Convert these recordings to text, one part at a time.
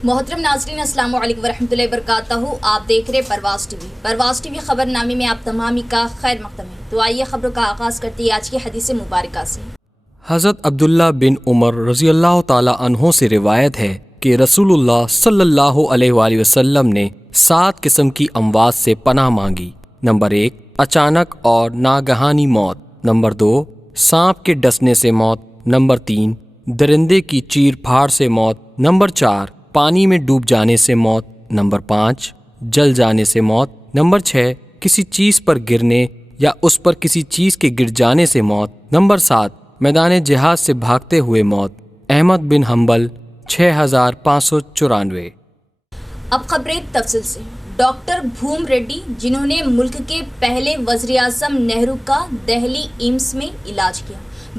मोहतरम नाज़रीन, अस्सलाम वालेकुम वरहमतुल्लाहि वबरकातुहू। आप देख रहे परवाज़ टीवी खबरनामे में आप तमामी का खैर मक़दम है। तो आइए खबरों का आगाज़ करते हैं आज की हदीस मुबारका से। हज़रत अब्दुल्ला बिन उमर रज़ियल्लाहु ताला अन्हो से रिवायत है कि रसूलुल्लाह सल्लल्लाहु अलैहि वसल्लम ने 7 किस्म की अमवात से पनाह मांगी। नंबर 1, अचानक और नागहानी मौत। नंबर 2, सांप के डसने से मौत। नंबर 3, दरिंदे की चीर फाड़ से मौत। नंबर 4, पानी में डूब जाने से मौत। नंबर 5, जल जाने से मौत। नंबर 6, किसी चीज़ पर गिरने या उस पर किसी चीज़ के गिर जाने से मौत। नंबर 7, मैदान जिहाद से भागते हुए मौत। अहमद बिन हम्बल 6594। अब खबरें तफसील से। डॉक्टर भूम रेड्डी, जिन्होंने मुल्क के पहले वज़ीर-ए-आज़म नेहरू का दिल्ली एम्स में इलाज किया,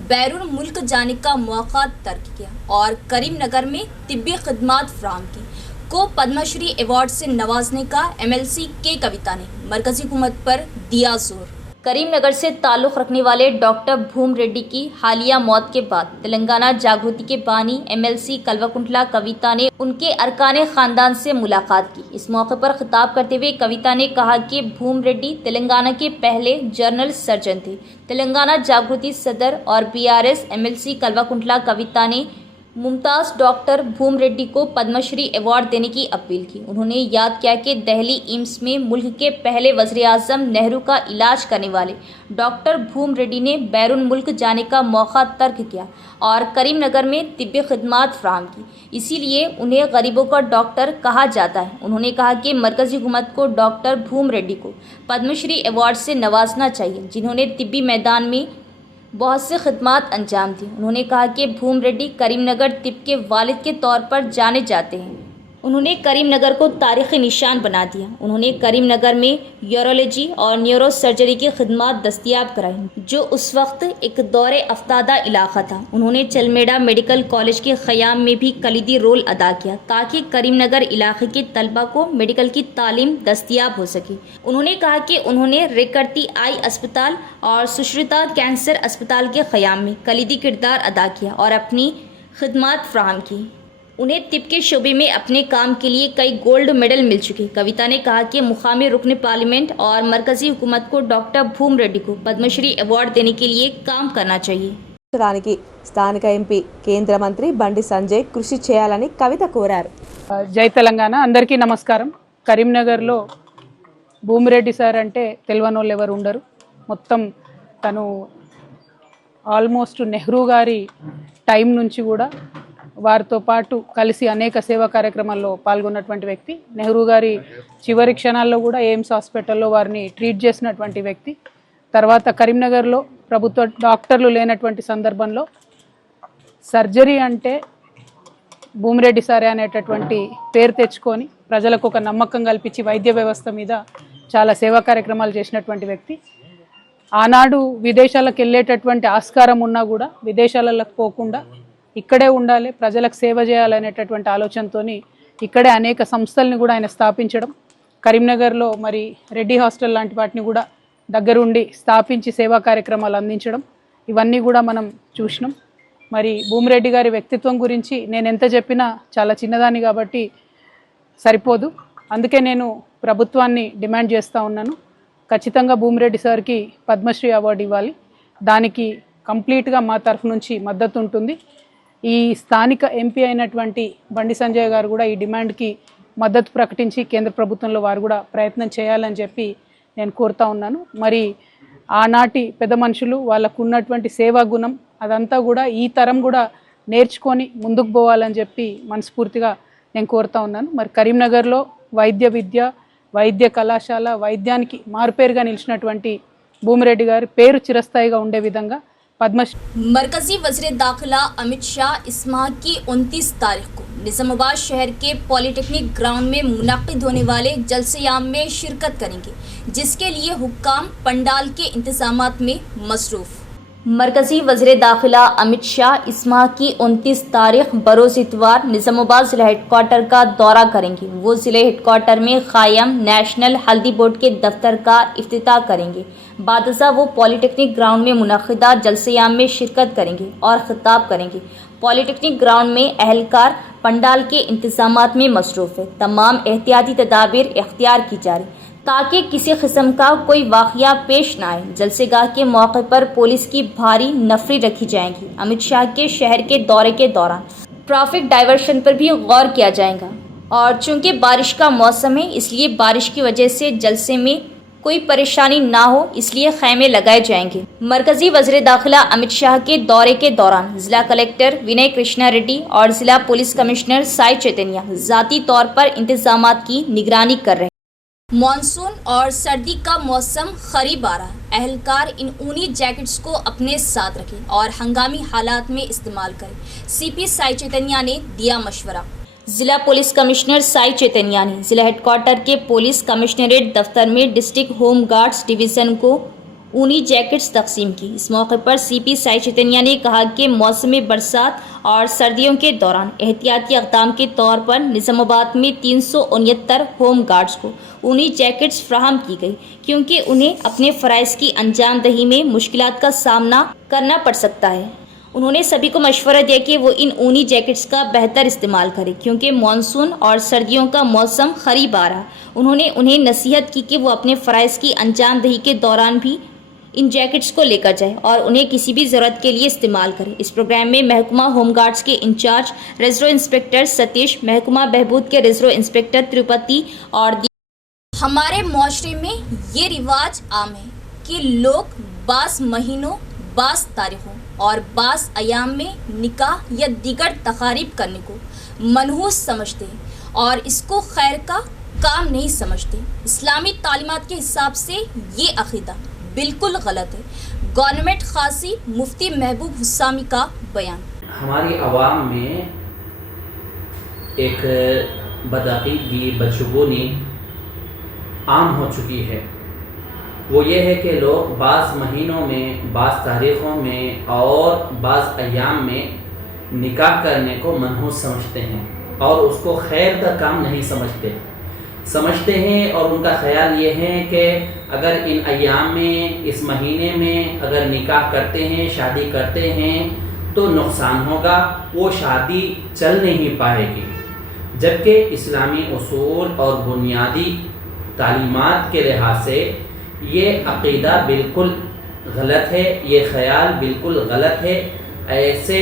बैरून मुल्क जाने का मौका तर्क किया और करीमनगर में तिब्बी खिदमात फराहम की, को पद्मश्री अवार्ड से नवाजने का MLC के कविता ने मरकजी हुकूमत पर दिया जोर। करीमनगर से ताल्लुक़ रखने वाले डॉक्टर भूम रेड्डी की हालिया मौत के बाद तेलंगाना जागृति के बानी MLC कल्वकुंटला कविता ने उनके अरकान ख़ानदान से मुलाकात की। इस मौके पर खिताब करते हुए कविता ने कहा कि भूम रेड्डी तेलंगाना के पहले जनरल सर्जन थे। तेलंगाना जागृति सदर और BRS MLC कल्वकुंटला कविता ने मुमताज़ डॉक्टर भूम रेड्डी को पद्मश्री अवार्ड देने की अपील की। उन्होंने याद किया कि दिल्ली एम्स में मुल्क के पहले वज़ीर-ए-आज़म नेहरू का इलाज करने वाले डॉक्टर भूम रेड्डी ने बैरून मुल्क जाने का मौका तर्क किया और करीमनगर में तिब्बी खिदमात फराहम की, इसीलिए उन्हें गरीबों का डॉक्टर कहा जाता है। उन्होंने कहा कि मरकजी हुकूमत को डॉक्टर भूम रेड्डी को पद्मश्री अवार्ड से नवाजना चाहिए, जिन्होंने तिब्बी मैदान में बहुत से खिदमात अंजाम दी। उन्होंने कहा कि भूम रेड्डी करीमनगर तिब के वालिद के तौर पर जाने जाते हैं। उन्होंने करीमनगर को तारीख़ी निशान बना दिया। उन्होंने करीमनगर में यूरोलॉजी और न्यूरो सर्जरी की खिदमात दस्तियाब कराई, जो उस वक्त एक दौरे अफ्तादा इलाका था। उन्होंने चलमेड़ा मेडिकल कॉलेज के क़याम में भी कलीदी रोल अदा किया, ताकि करीमनगर इलाके के तलबा को मेडिकल की तालीम दस्तियाब हो सके। उन्होंने कहा कि उन्होंने रेकरती आई अस्पताल और सुश्रुता कैंसर अस्पताल के क़याम में कलीदी किरदार अदा किया और अपनी खिदमात फ्राहम की। उन्हें तिब के शोबे में अपने काम के लिए कई गोल्ड मेडल मिल चुके। कविता ने कहा कि मुकामी रुकन पार्लियामेंट और मरकजी हुकूमत को डॉक्टर भूम रेड्डी को पद्मश्री अवार्ड देने के लिए काम करना चाहिए। స్థానిక ఎంపీ కేంద్ర మంత్రి బండి సంజయ్ కృషి చేయాలని కవిత కోరారు. జై తెలంగాణ. అందరికీ నమస్కారం. కరీంనగర్లో భూమిరెడ్డి సార్ అంటే తెలియని వాళ్ళు ఎవరు ఉండరు. మొత్తం తను ఆల్మోస్ట్ నెహ్రూ గారి టైం నుంచి కూడా వారితో పాటు కలిసి అనేక సేవా కార్యక్రమాల్లో పాల్గొన్నటువంటి వ్యక్తి. నెహ్రూ గారి చివరి క్షణాల్లో కూడా ఎయిమ్స్ హాస్పిటల్లో వారిని ట్రీట్ చేసినటువంటి వ్యక్తి. తర్వాత కరీంనగర్లో ప్రభుత్వ డాక్టర్లు లేనటువంటి సందర్భంలో సర్జరీ అంటే భూమిరెడ్డి సారే అనేటటువంటి పేరు తెచ్చుకొని ప్రజలకు ఒక నమ్మకం కల్పించి వైద్య వ్యవస్థ మీద చాలా సేవా కార్యక్రమాలు చేసినటువంటి వ్యక్తి. ఆనాడు విదేశాలకు వెళ్ళేటటువంటి ఆస్కారం ఉన్నా కూడా విదేశాలకు పోకుండా ఇక్కడే ఉండాలి, ప్రజలకు సేవ చేయాలనేటటువంటి ఆలోచనతో ఇక్కడే అనేక సంస్థల్ని కూడా ఆయన స్థాపించడం, కరీంనగర్లో మరి రెడ్డి హాస్టల్ లాంటి వాటిని కూడా దగ్గరుండి స్థాపించి సేవా కార్యక్రమాలు అందించడం, ఇవన్నీ కూడా మనం చూసినాం. మరి భూమిరెడ్డి గారి వ్యక్తిత్వం గురించి నేను ఎంత చెప్పినా చాలా చిన్నదాన్ని కాబట్టి సరిపోదు. అందుకే నేను ప్రభుత్వాన్ని డిమాండ్ చేస్తూ ఉన్నాను, ఖచ్చితంగా భూమిరెడ్డి సార్కి పద్మశ్రీ అవార్డు ఇవ్వాలి. దానికి కంప్లీట్గా మా తరఫు నుంచి మద్దతు ఉంటుంది. ఈ స్థానిక ఎంపీ అయినటువంటి బండి సంజయ్ గారు కూడా ఈ డిమాండ్కి మద్దతు ప్రకటించి కేంద్ర ప్రభుత్వంలో వారు కూడా ప్రయత్నం చేయాలని చెప్పి నేను కోరుతా ఉన్నాను. మరి ఆనాటి పెద్ద మనుషులు వాళ్ళకు ఉన్నటువంటి సేవా గుణం అదంతా కూడా ఈ తరం కూడా నేర్చుకొని ముందుకు పోవాలని చెప్పి మనస్ఫూర్తిగా నేను కోరుతా ఉన్నాను. మరి కరీంనగర్లో వైద్య విద్య, వైద్య కళాశాల, వైద్యానికి మారుపేరుగా నిలిచినటువంటి భూమిరెడ్డి గారి పేరు చిరస్థాయిగా ఉండే విధంగా मरकजी वज़ीर दाखिला अमित शाह इस माह की 29 तारीख को निज़ामाबाद शहर के पॉलिटेक्निक ग्राउंड में मुनाकिद होने वाले जलसे-ए-आम में शिरकत करेंगे, जिसके लिए हुक्काम पंडाल के इंतजामात में मसरूफ़। मरकजी वज़ीर दाखिला अमित शाह इस माह की 29 तारीख बरोज़ इतवार निज़ामाबाद ज़िला हेडक्वार्टर का दौरा करेंगे। वो ज़िले हेडक्वार्टर में क़ायम नेशनल हल्दी बोर्ड के दफ्तर का इफ्तिताह करेंगे। बादशाह वो पॉलिटेक्निक ग्राउंड में मुनक़िदा जलसे-ए-आम में शिरकत करेंगे और ख़िताब करेंगे। पॉलिटेक्निक ग्राउंड में अहलकार पंडाल के इंतजामात में मसरूफ़ है। तमाम एहतियाती तदाबीर इख्तियार की जा रही ताकि किसी किस्म का कोई वाक़या पेश न आए। जलसेगाह के मौके पर पुलिस की भारी नफरी रखी जाएगी। अमित शाह के शहर के दौरे के दौरान ट्रैफिक डाइवर्शन पर भी गौर किया जाएगा और चूंकि बारिश का मौसम है इसलिए बारिश की वजह से जलसे में कोई परेशानी ना हो इसलिए खैमे लगाए जाएंगे। मरकजी वज़ीर दाखिला अमित शाह के दौरे के दौरान जिला कलेक्टर विनय कृष्णा रेड्डी और जिला पुलिस कमिश्नर साई चैतन्या ज़ाती तौर पर इंतजामात की निगरानी कर रहे हैं। मानसून और सर्दी का मौसम करीब आ रहा है। अहलकार इन ऊनी जैकेट्स को अपने साथ रखें और हंगामी हालात में इस्तेमाल करें। सीपी साई चैतन्या ने दिया मशवरा। जिला पुलिस कमिश्नर साई चैतन्या ने जिला हेडक्वार्टर के पुलिस कमिश्नरेट दफ्तर में डिस्ट्रिक्ट होम गार्ड्स डिवीज़न को ऊनी जैकेट्स तकसीम की। इस मौके पर सीपी साई चैतन्या ने कहा कि मौसम बरसात और सर्दियों के दौरान एहतियाती इक़दाम के तौर पर निज़ामाबाद में 369 होम गार्ड्स को ऊनी जैकेट्स फ्राहम की गई क्योंकि उन्हें अपने फ़राइज़ की अंजाम दही में मुश्किलात का सामना करना पड़ सकता है। उन्होंने सभी को मशवरा दिया कि वो इन ऊनी जैकेट्स का बेहतर इस्तेमाल करें क्योंकि मानसून और सर्दियों का मौसम करीब आ रहा है। उन्होंने उन्हें नसीहत की कि वो अपने फ़राइज़ की अंजाम दही के दौरान भी इन जैकेट्स को लेकर जाएं और उन्हें किसी भी ज़रूरत के लिए इस्तेमाल करें। इस प्रोग्राम में महकमा होम गार्ड्स के इंचार्ज रिजर्व इंस्पेक्टर सतीश, महकमा बहबूद के रिजर्व इंस्पेक्टर तिरुपति और हमारे माशरे में ये रिवाज आम है कि लोग बास महीनों, बास तारीखों और बास अयाम में निकाह या दीगर तकारीब करने को मनहूस समझते हैं और इसको खैर का काम नहीं समझते। इस्लामी तालीमात के हिसाब से ये अक़ीदा बिल्कुल गलत है। गवर्नमेंट खासी मुफ्ती महबूब हुसामी का बयान। हमारी आवाम में एक बदअक़ीदगी, बदशुगूनी आम हो चुकी है। वो ये है कि लोग बाज़ महीनों में, बाज़ तारीख़ों में और बाज़ अय्याम में निकाह करने को मनहूस समझते हैं और उसको खैर का काम नहीं समझते हैं और उनका ख़याल ये है कि अगर इन अय्याम में, इस महीने में अगर निकाह करते हैं, शादी करते हैं तो नुकसान होगा, वो शादी चल नहीं पाएगी। जबकि इस्लामी उसूल और बुनियादी तालीमात के लिहाज से ये अक़ीदा बिल्कुल गलत है, ये ख़याल बिल्कुल गलत है। ऐसे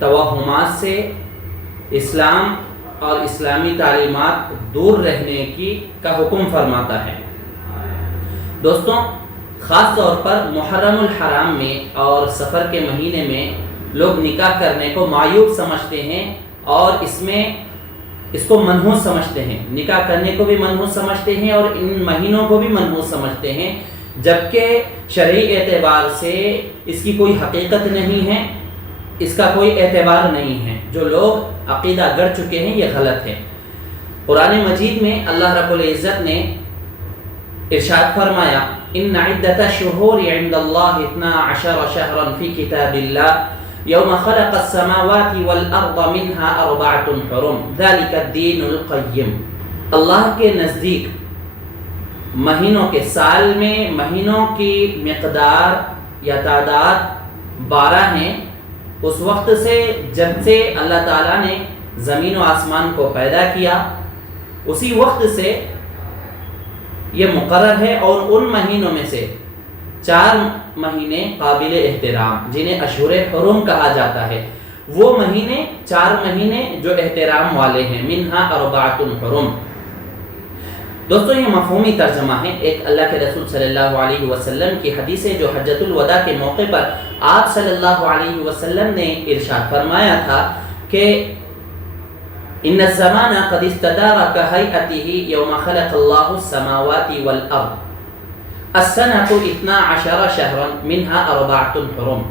तवहुमात से इस्लाम और इस्लामी तालीमात दूर रहने का हुक्म फरमाता है। दोस्तों, ख़ास तौर पर मुहर्रमुल हराम में और सफ़र के महीने में लोग निकाह करने को मायूब समझते हैं और इसको मनहूस समझते हैं। निकाह करने को भी मनहूस समझते हैं और इन महीनों को भी मनहूस समझते हैं, जबकि शरई एतबार से इसकी कोई हकीकत नहीं है, इसका कोई एतबार नहीं है। जो लोग अक़ीदा गढ़ चुके हैं ये गलत है। कुरान मजीद में अल्लाह रब्बुल इज़्ज़त ने इरशाद फरमाया, इन्ना इद्दतश शुहूरि इंदल्लाहि 12 शहरन फ़ी किताबिल्लाह यौम खलक़स समावाति वल अर्द मिन्हा अर्बअतुन हुरुम ज़ालिकद्दीनुल क़य्यिम। अल्लाह के नज़दीक महीनों के साल में महीनों की मिक़दार या तादाद 12 हैं। उस वक्त से जब से अल्लाह ताला ने ज़मीन व आसमान को पैदा किया उसी वक्त से ये मुक़र्रर है और उन महीनों में से 4 महीने काबिल एहतराम जिन्हें अशहुरे हुरुम कहा जाता है, वो महीने 4 महीने जो एहतराम वाले हैं, मिन्हा अर्बअतुन हुरुम। दोस्तों, ये मफ़हूमी तर्जमा है। एक अल्लाह के रसूल सल्लल्लाहु अलैहि वसल्लम की हदीस है जो हज्जतुल वदा के मौके पर आप सल्लल्लाहु अलैहि वसल्लम ने इरशाद फरमाया था कि इन्ना ज़माना क़द इस्तदारा कहैअतिही यौम खलक़ल्लाहु समावाति वल अर्द अस्सनतु 12 शहरन मिन्हा अर्बअतुन हुरुम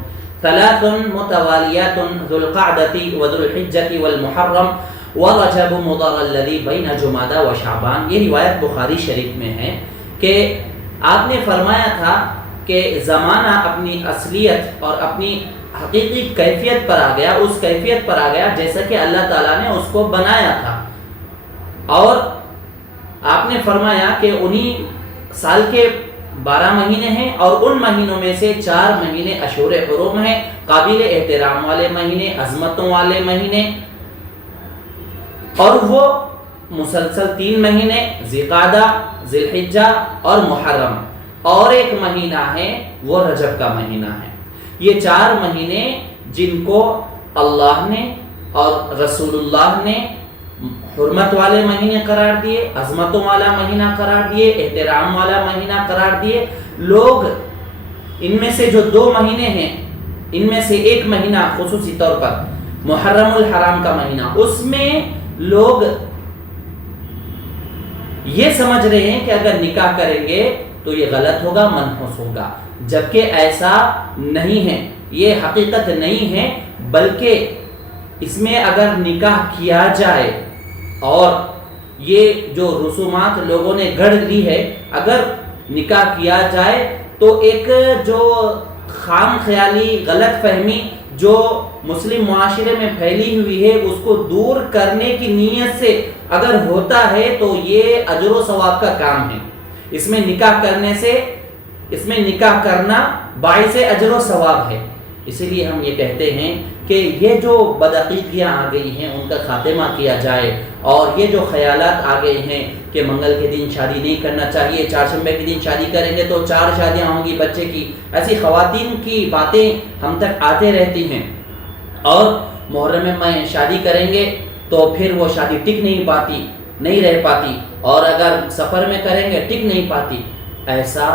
थलाथुन मुतवालियातुन ज़ुल्क़अदति व ज़ुल्हिज्जति वल मुहर्रम व रजब मुदर अल्लज़ी बैन जुमादा व शाबान। ये रिवायत बुखारी शरीफ में है कि आपने फरमाया था कि ज़माना अपनी असलियत और अपनी हकीकी कैफियत पर आ गया, उस कैफियत पर आ गया जैसा कि अल्लाह ताला ने उसको बनाया था। और आपने फरमाया कि उन्हीं साल के 12 महीने हैं और उन महीनों में से 4 महीने अशूर हुरुम हैं, काबिल एहतराम वाले महीने, अजमतों वाले महीने, और वो मुसलसल 3 महीने ज़िक़ादा, ज़िलहिज्जा और मुहर्रम, और एक महीना है वो रजब का महीना है। ये 4 महीने जिनको अल्लाह ने और रसूलुल्लाह ने हुर्मत वाले महीने करार दिए, अजमतों वाला महीना करार दिए, एहतराम वाला महीना करार दिए। लोग इनमें से जो 2 महीने हैं, इनमें से एक महीना खुसूसी तौर पर मुहर्रमुल हराम का महीना, उसमें लोग ये समझ रहे हैं कि अगर निकाह करेंगे तो ये गलत होगा, मनहूस होगा, जबकि ऐसा नहीं है, ये हकीकत नहीं है, बल्कि इसमें अगर निकाह किया जाए और ये जो रसूमात लोगों ने गढ़ ली है, अगर निकाह किया जाए तो एक जो खाम ख्याली गलत फहमी जो मुस्लिम मुआशरे में फैली हुई है उसको दूर करने की नीयत से अगर होता है तो ये अजर व सवाब का काम है। इसमें निकाह करने से, इसमें निकाह करना बाइस अजर व सवाब है। इसीलिए हम ये कहते हैं कि ये जो बदअक़ीदियाँ आ गई हैं उनका खात्मा किया जाए, और ये जो ख़यालात आ गए हैं कि मंगल के दिन शादी नहीं करना चाहिए, चारशंबे के दिन शादी करेंगे तो 4 शादियाँ होंगी बच्चे की, ऐसी ख़वातीन की बातें हम तक आते रहती हैं। और मुहर्रम में शादी करेंगे तो फिर वो शादी टिक नहीं पाती, नहीं रह पाती, और अगर सफ़र में करेंगे टिक नहीं पाती। ऐसा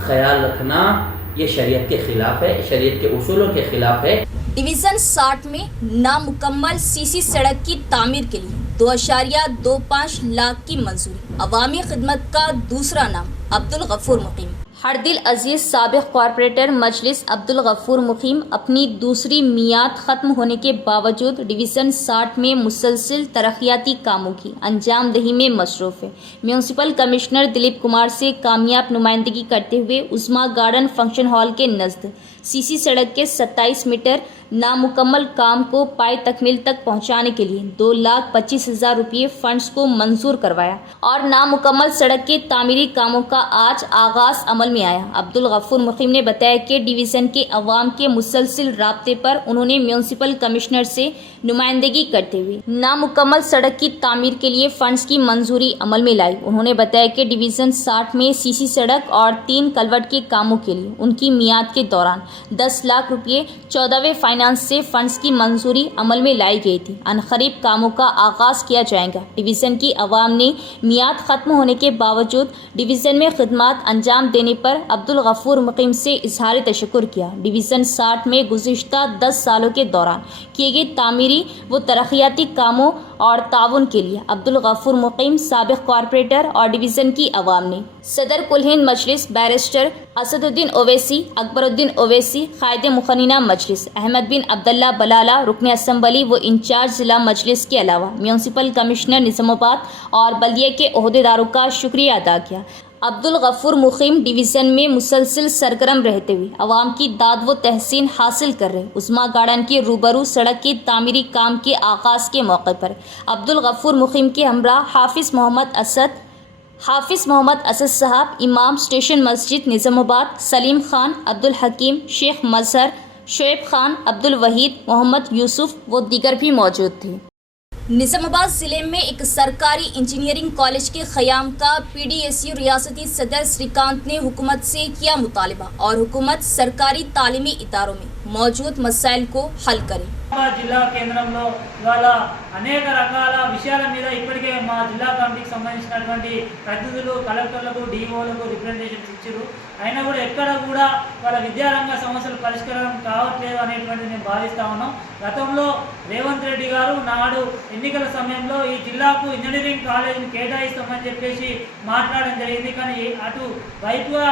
ख्याल रखना ये शरीयत के खिलाफ है, शरीयत के उसूलों के खिलाफ है। डिवीज़न 60 में नामुकम्मल सीसी सड़क की तामीर के लिए 2.25 लाख की मंजूरी। अवामी खिदमत का दूसरा नाम अब्दुल गफूर मुकीम। हर दिल अजीज साबिक कॉरपोरेटर मजलिस अब्दुल गफूर मुकीम अपनी दूसरी मियाद ख़त्म होने के बावजूद डिवीज़न 60 में मुसलसिल तरक्याती कामों की अंजाम दही में मसरूफ़ है। म्यूनसिपल कमिश्नर दिलीप कुमार से कामयाब नुमाइंदगी करते हुए उस्मा गार्डन फंक्शन हॉल के नज़द सीसी सड़क के 27 मीटर नामुकम्मल काम को पाए तकमील तक पहुंचाने के लिए 2,25,000 रुपये फंड्स को मंजूर करवाया और नामुकम्मल सड़क के तामीरी कामों का आज आगाज अमल में आया। अब्दुल गफूर मुकीम ने बताया कि डिवीज़न के अवाम के मुसलसिल राब्ते पर उन्होंने म्यूनसिपल कमिश्नर से नुमाइंदगी करते हुए नामुकम्मल सड़क की तामीर के लिए फंड्स की मंजूरी अमल में लाई। उन्होंने बताया कि डिवीज़न 60 में सीसी सड़क और 3 कलवट के कामों के लिए उनकी मियाद के दौरान 10 लाख रुपये 14वें फाइनेंस से फंड्स की मंजूरी अमल में लाई गई थी। अनकरीब कामों का आगाज़ किया जाएगा। डिवीज़न की आवाम ने मियाद ख़त्म होने के बावजूद डिवीज़न में खिदमत अंजाम देने पर अब्दुल गफूर मुकीम से इजहार तशक्कुर किया। डिवीज़न 60 में गुज़िश्ता 10 सालों के दौरान किए गए तामीरी व तरक्याती कामों और ताउन के लिए अब्दुल गफूर मुकीम, साबिक़ कॉरपोरेटर और डिवीज़न की आवाम ने सदर कुल हिंद मजलिस बैरिस्टर असदुद्दीन ओवैसी, अकबरुद्दीन ओवैसी, कायदे मुखन्निना मजलिस अहमद बिन अब्दुल्ला बलाला, रुकन असम्बली व इंचार्ज ज़िला मजलिस के अलावा म्यूनसिपल कमिश्नर निज़ामाबाद और बल्दिया के ओहदेदारों का शुक्रिया अदा किया। अब्दुल गफूर मुकीम डिवीज़न में मुसलसिल सरगर्म रहते हुए आवाम की दाद व तहसीन हासिल कर रहे उस्मा गार्डन के रूबरू सड़क के तामीरी काम के आगाज़ के मौके पर अब्दुल गफूर मुकीम के हमरा हाफिज़ मोहम्मद असद साहब, इमाम स्टेशन मस्जिद निज़ामाबाद, सलीम खान, अब्दुल हकीम, शेख मजहर, शोएब खान, अब्दुल वहीद, मोहम्मद यूसुफ व दीगर भी मौजूद थे। निज़ामाबाद ज़िले में एक सरकारी इंजीनियरिंग कॉलेज के क़याम का PDSU रियासती सदर श्रीकांत ने हुकूमत से किया मुतालबा और हुकूमत सरकारी तालीमी इदारों में मौजूद मसाइल को हल करे। జిల్లా కేంద్రంలో ఇవాళ అనేక రకాల విషయాల మీద ఇప్పటికే మా జిల్లా కమిటీకి సంబంధించినటువంటి ప్రతినిధులు కలెక్టర్లకు, డిఓలకు రిప్రజెంటేషన్స్ ఇచ్చారు. అయినా కూడా ఎక్కడ కూడా వాళ్ళ విద్యారంగ సమస్యలు పరిష్కారం కావట్లేదు అనేటువంటిది మేము భావిస్తూ ఉన్నాం. గతంలో రేవంత్ రెడ్డి గారు నాడు ఎన్నికల సమయంలో ఈ జిల్లాకు ఇంజనీరింగ్ కాలేజీని కేటాయిస్తామని చెప్పేసి మాట్లాడడం జరిగింది. కానీ అటు వైపుగా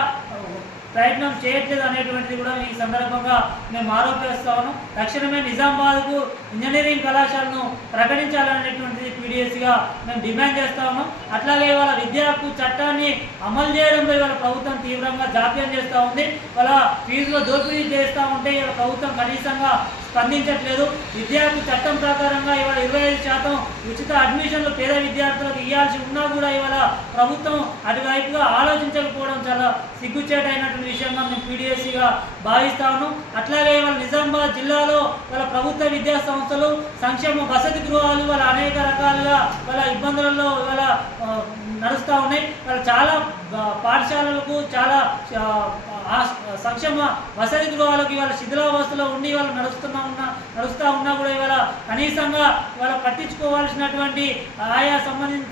ప్రయత్నం చేయట్లేదు అనేటువంటిది కూడా ఈ సందర్భంగా మేము ఆరోపిస్తా ఉన్నాం. తక్షణమే నిజామాబాద్కు ఇంజనీరింగ్ కళాశాలను ప్రకటించాలనేటువంటిది PDSగా మేము డిమాండ్ చేస్తా ఉన్నాం. అట్లాగే వాళ్ళ విద్యా హక్కు చట్టాన్ని అమలు చేయడంలో ఇవాళ ప్రభుత్వం తీవ్రంగా జాప్యం చేస్తూ ఉంది. వాళ్ళ ఫీజులో దోపిడీ చేస్తూ ఉంటే ఇవాళ ప్రభుత్వం కనీసంగా స్పందించట్లేదు. విద్యార్థి చట్టం ప్రకారంగా ఇవాళ 25% ఉచిత అడ్మిషన్లు పేద విద్యార్థులకు ఇవ్వాల్సి ఉన్నా కూడా ఇవాళ ప్రభుత్వం అటువైపుగా ఆలోచించకపోవడం చాలా సిగ్గుచేటైనటువంటి విషయంగా మేము పీడిఎస్సీగా భావిస్తా ఉన్నాం. అట్లాగే ఇవాళ నిజామాబాద్ జిల్లాలో వాళ్ళ ప్రభుత్వ విద్యా సంస్థలు సంక్షేమ వసతి గృహాలు వాళ్ళ అనేక రకాలుగా వాళ్ళ ఇబ్బందులలో వాళ్ళ నడుస్తూ ఉన్నాయి. వాళ్ళ చాలా పాఠశాలలకు చాలా సంక్షేమ వసతి గృహాలకు ఇవాళ శిథిలావస్థలో ఉండి వాళ్ళు నడుస్తూ ఉన్నా కూడా ఇవాళ కనీసంగా వాళ్ళ పట్టించుకోవాల్సినటువంటి ఆయా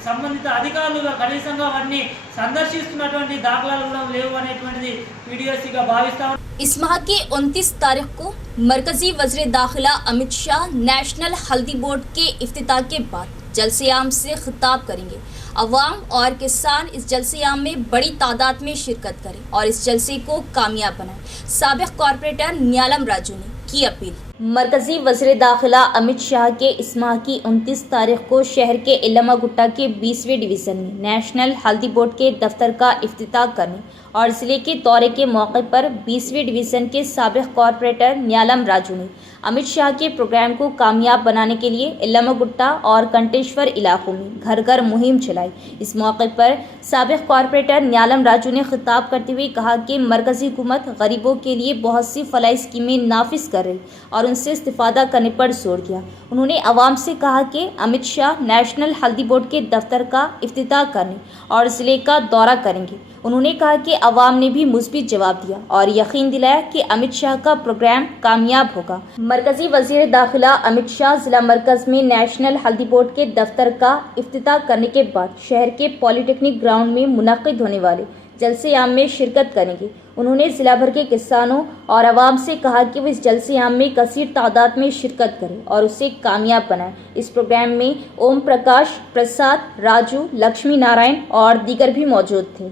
సంబంధిత అధికారులు కనీసంగా వాటిని సందర్శిస్తున్నటువంటి దాఖలాలు కూడా లేవు అనేటువంటిది పీడిఎస్సీగా భావిస్తాం. इस माह की 29 तारीख को मरकजी वज़ीर दाखिला अमित शाह नेशनल हल्दी बोर्ड के इफ्तिताह के बाद जलसे-आम से खिताब करेंगे। अवाम और किसान इस जलसे-आम में बड़ी तादाद में शिरकत करें और इस जलसे को कामयाब बनाएं। साबिक कॉरपोरेटर न्यालम राजू ने की अपील। मरकजी वज़ीर दाखिला अमित शाह के इस माह की 29 तारीख को शहर के इलामा गुट्टा के 20वें डिवीज़न में नेशनल हल्दी बोर्ड के दफ्तर का इफ्तिताह करने और ज़िले के दौरे के मौके पर 20वें डिवीज़न के साबिक कॉरपोरेटर न्यालम राजू ने अमित शाह के प्रोग्राम को कामयाब बनाने के लिए इलामा गुट्टा और कंटेश्वर इलाकों में घर घर मुहिम चलाई। इस मौके पर साबिक कॉरपोरेटर न्यालम राजू ने खिताब करते हुए कहा कि मरकजी हुकूमत गरीबों के लिए बहुत सी फलाई स्कीमें नाफिज कर रही और उनसे इस्तिफादा करने पर जोर दिया। उन्होंने आवाम से कहा कि अमित शाह नेशनल हल्दी बोर्ड के दफ्तर का इफ्तिताह करने और ज़िले का दौरा करेंगे। उन्होंने कहा कि अवाम ने भी मुस्बित जवाब दिया और यकीन दिलाया कि अमित शाह का प्रोग्राम कामयाब होगा। मरकजी वज़ीर दाखिला अमित शाह ज़िला मरकज़ में नेशनल हल्दी बोर्ड के दफ्तर का इफ्तिताह करने के बाद शहर के पॉलिटेक्निक ग्राउंड में मुनक़िद होने वाले जलसे-आम में शिरकत करेंगे। उन्होंने ज़िला भर के किसानों और आवाम से कहा कि वो इस जलसे-आम में कसीर तादाद में शिरकत करें और उसे कामयाब बनाएं। इस प्रोग्राम में ओम प्रकाश, प्रसाद, राजू, लक्ष्मी नारायण और दीगर भी मौजूद थे।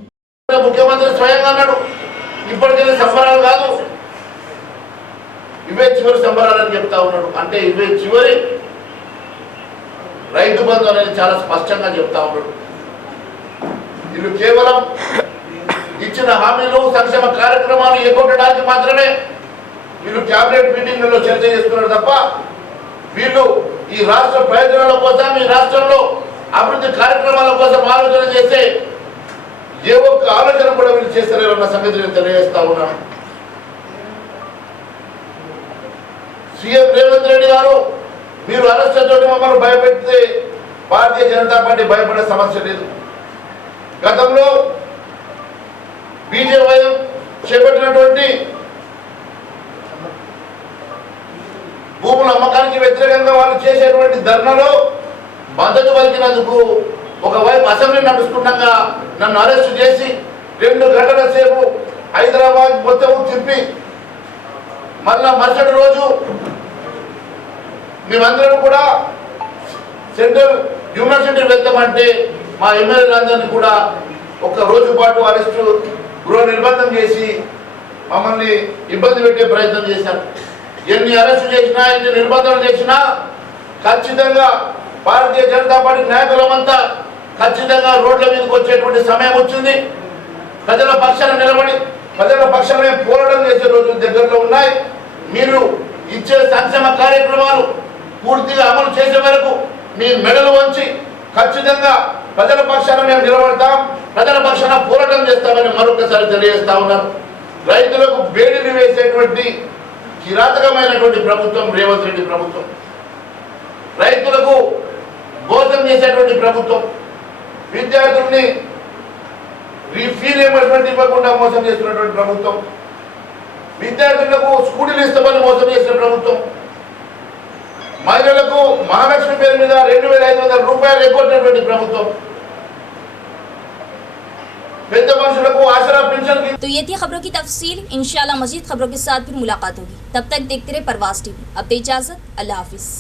ముఖ్యమంత్రి స్వయంగా అన్నాడు ఇప్పటికే సంబరాలు కాదు ఇవే చివరి సంబరాలని చెప్తా ఉన్నాడు. అంటే ఇవే చివరి రైతు బంధు అనేది చాలా స్పష్టంగా చెప్తా ఉన్నాడు. వీళ్ళు కేవలం ఇచ్చిన హామీలు సంక్షేమ కార్యక్రమాలు ఎగ్గొట్టడానికి మాత్రమే వీళ్ళు క్యాబినెట్ మీటింగ్లలో చర్చ చేస్తున్నారు తప్ప వీళ్ళు ఈ రాష్ట్ర ప్రయోజనాల కోసం ఈ రాష్ట్రంలో అభివృద్ధి కార్యక్రమాల కోసం ఆలోచన చేస్తే ఏ ఒక్క ఆలోచన కూడా వీళ్ళు చేస్తారన్న సంగతి నేను తెలియజేస్తా ఉన్నాను. సీఎం రేవంత్ రెడ్డి గారు మీరు అరెస్టులతో మమ్మల్ని భయపెడితే భారతీయ జనతా పార్టీ భయపడే సమస్య లేదు. గతంలో బీజేపీ చేపట్టినటువంటి భూముల అమ్మకానికి వ్యతిరేకంగా వాళ్ళు చేసేటువంటి ధర్నాలో మద్దతు పలికినందుకు ఒకవైపు అసెంబ్లీ నడుస్తుండగా నన్ను అరెస్టు చేసి 2 గంటల సేపు హైదరాబాద్ మొత్తం తిప్పి మళ్ళా మరుసటి రోజు మేమందరం కూడా సెంట్రల్ యూనివర్సిటీ వెళ్తామంటే మా ఎమ్మెల్యేలందరినీ కూడా 1 రోజు పాటు అరెస్టు గృహ నిర్బంధం చేసి మమ్మల్ని ఇబ్బంది పెట్టే ప్రయత్నం చేశారు. ఎన్ని అరెస్టు చేసినా ఎన్ని నిర్బంధాలు చేసినా ఖచ్చితంగా భారతీయ జనతా పార్టీ నాయకులమంతా ఖచ్చితంగా రోడ్ల మీదకి వచ్చేటువంటి సమయం వచ్చింది. ప్రజల పక్షాన నిలబడి ప్రజల పక్షానే పోరాటం చేసే రోజులు దగ్గరలో ఉన్నాయి. మీరు ఇచ్చే సంక్షేమ కార్యక్రమాలు పూర్తిగా అమలు చేసే వరకు మీ మెడలు వంచి ఖచ్చితంగా ప్రజల పక్షాన మేము నిలబడతాం, ప్రజల పక్షాన పోరాటం చేస్తామని మరొకసారి తెలియజేస్తా ఉన్నాను. రైతులకు బేడీలు వేసేటువంటి కిరాతకమైనటువంటి ప్రభుత్వం రేవంత్ రెడ్డి ప్రభుత్వం, రైతులకు మోసం చేసేటువంటి ప్రభుత్వం, విద్యార్థుల్ని ఫీ రీయింబర్స్మెంట్ ఇవ్వకుండా మోసం చేస్తున్నటువంటి ప్రభుత్వం, విద్యార్థులకు స్కూటీలు ఇస్తామని మోసం చేసిన ప్రభుత్వం, మహిళలకు మహాలక్ష్మి పేరు మీద 2500 రూపాయలు ఎగ్గొట్టినటువంటి ప్రభుత్వం, పెద్ద మనుషులకు ఆసరా పెన్షన్. तो ये थी खबरों की तफसील। इंशाल्लाह मजीद खबरों के साथ फिर मुलाकात होगी। तब तक देखते रहे परवास टीवी। अब दे इजाजत, अल्लाह हाफिज।